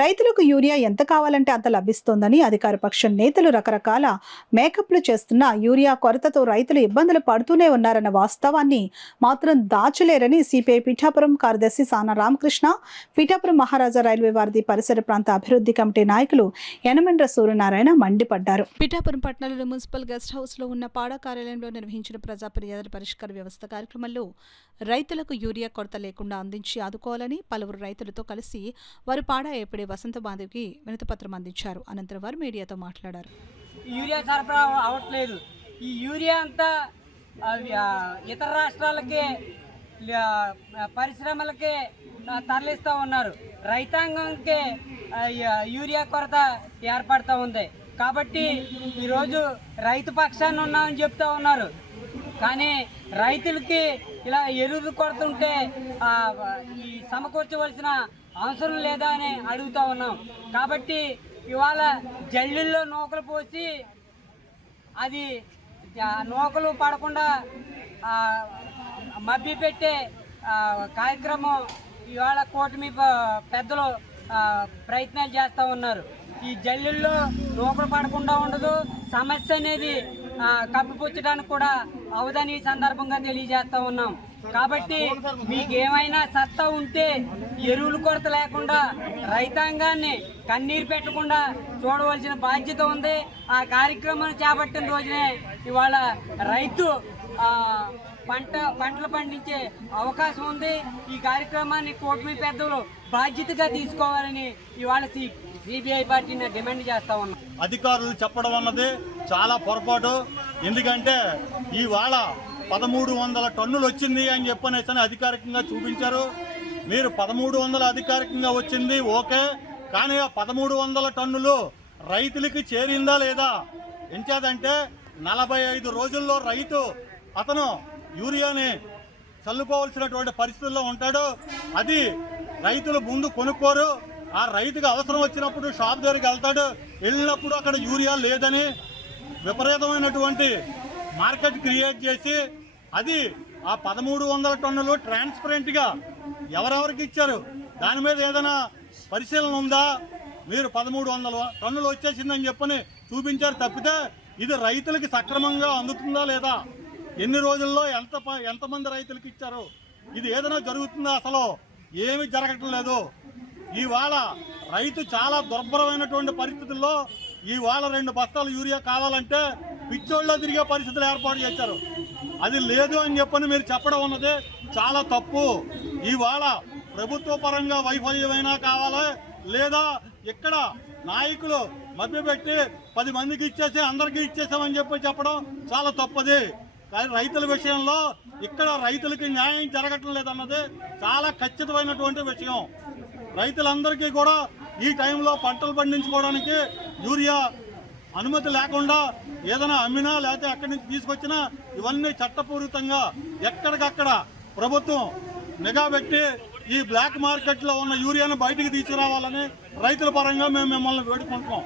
రైతులకు యూరియా ఎంత కావాలంటే అంత లభిస్తోందని అధికార పక్షం నేతలు రకరకాల మేకప్లు చేస్తున్న యూరియా కొరతతో రైతులు ఇబ్బందులు పడుతూనే ఉన్నారన్న వాస్తవాన్ని మాత్రం దాచలేరని సిపిఐ పిఠాపురం కార్యదర్శి సానా రామకృష్ణ, పిఠాపురం మహారాజా రైల్వే వారధి పరిసర ప్రాంత అభివృద్ధి కమిటీ నాయకులు యనమండ్ర సూర్యనారాయణ మండిపడ్డారు. పిఠాపురం పట్టణంలో మున్సిపల్ గెస్ట్ హౌస్ లో ఉన్న పాడా కార్యాలయంలో నిర్వహించిన ప్రజా ఫిర్యాదుల పరిష్కార వ్యవస్థ కార్యక్రమంలో రైతులకు యూరియా కొరత లేకుండా అందించి ఆదుకోవాలని పలువురు రైతులతో కలిసి వారు పాడా ఏపీ వసంత బాంధవ్కి వినతిపత్రం అందించారు. అనంతరం వారు మీడియాతో మాట్లాడారు. యూరియా సరఫరా అవ్వట్లేదు. ఈ యూరియా అంతా ఇతర రాష్ట్రాలకే పరిశ్రమలకే తరలిస్తూ ఉన్నారు. రైతాంగంకే యూరియా కొరత ఏర్పడుతూ ఉంది. కాబట్టి ఈరోజు రైతు పక్షాన్ని ఉన్నామని చెప్తూ ఉన్నారు. కానీ రైతులకి ఇలా ఎరువులు కొడుతుంటే ఈ సమకూర్చవలసిన అవసరం లేదా అని అడుగుతూ ఉన్నాం. కాబట్టి ఇవాళ జల్లుల్లో నూకలు పోసి అది నూకలు పడకుండా మభ్య పెట్టే కార్యక్రమం ఇవాళ కూటమి పెద్దలు ప్రయత్నాలు చేస్తూ ఉన్నారు. ఈ జల్లుల్లో నూకలు పడకుండా ఉండదు, సమస్య అనేది కప్పిపుచ్చడానికి కూడా అవదని ఈ సందర్భంగా తెలియజేస్తూ ఉన్నాం. కాబట్టి మీకు ఏమైనా సత్తా ఉంటే ఎరువులు కొరత లేకుండా రైతాంగాన్ని కన్నీరు పెట్టకుండా చూడవలసిన బాధ్యత ఉంది. ఆ కార్యక్రమాన్ని చేపట్టిన రోజునే ఇవాళ రైతు పంటలు పండించే అవకాశం ఉంది. ఈ కార్యక్రమాన్ని కూటమి పెద్దలు బాధ్యతగా తీసుకోవాలని ఇవాళ సిపిఐ పార్టీని డిమాండ్ చేస్తా ఉన్నాం. అధికారులు చెప్పడం అన్నది చాలా పొరపాటు. ఎందుకంటే ఇవాళ 1300 టన్నులు వచ్చింది అని చెప్పనేసి అధికారికంగా చూపించారు. మీరు 1300 అధికారికంగా వచ్చింది ఓకే, కానీ ఆ 1300 టన్నులు రైతులకి చేరిందా లేదా? ఎంచేదంటే 45 రోజుల్లో రైతు అతను యూరియాని చల్లుకోవాల్సినటువంటి పరిస్థితుల్లో ఉంటాడు. అది రైతులు ముందు కొనుక్కోరు. ఆ రైతుకు అవసరం వచ్చినప్పుడు షాప్ దగ్గరికి వెళ్తాడు. వెళ్ళినప్పుడు అక్కడ యూరియా లేదని విపరీతమైనటువంటి మార్కెట్ క్రియేట్ చేసి అది ఆ 1300 టన్నులు ట్రాన్స్పరెంట్గా ఎవరెవరికి ఇచ్చారు దాని మీద ఏదైనా పరిశీలన ఉందా? మీరు 1300 టన్నులు వచ్చేసిందని చెప్పని చూపించారు తప్పితే ఇది రైతులకి సక్రమంగా అందుతుందా లేదా, ఎన్ని రోజుల్లో ఎంతమంది రైతులకు ఇచ్చారు, ఇది ఏదైనా జరుగుతుందా? అసలు ఏమీ జరగటం లేదు. ఇవాళ రైతు చాలా దుర్భరమైనటువంటి పరిస్థితుల్లో ఇవాళ 2 బస్తాలు యూరియా కావాలంటే పిచ్చోళ్ళలో తిరిగే పరిస్థితులు ఏర్పాటు చేశారు. అది లేదు అని చెప్పని మీరు చెప్పడం ఉన్నది చాలా తప్పు. ఇవాళ ప్రభుత్వ పరంగా వైఫల్యమైనా కావాలి, లేదా ఇక్కడ నాయకులు మభ్యపెట్టి 10 మందికి ఇచ్చేసి అందరికీ ఇచ్చేసామని చెప్పడం చాలా తప్పది. కానీ రైతుల విషయంలో ఇక్కడ రైతులకి న్యాయం జరగటం లేదన్నది చాలా ఖచ్చితమైనటువంటి విషయం. రైతులందరికీ కూడా ఈ టైంలో పంటలు పండించుకోవడానికి యూరియా అనుమతి లేకుండా ఏదైనా అమ్మినా లేకపోతే ఎక్కడి నుంచి తీసుకొచ్చినా ఇవన్నీ చట్టపూరితంగా ఎక్కడికక్కడ ప్రభుత్వం నిఘా పెట్టి ఈ బ్లాక్ మార్కెట్లో ఉన్న యూరియాను బయటికి తీసుకురావాలని రైతుల పరంగా మేము మిమ్మల్ని వేడుకుంటున్నాం.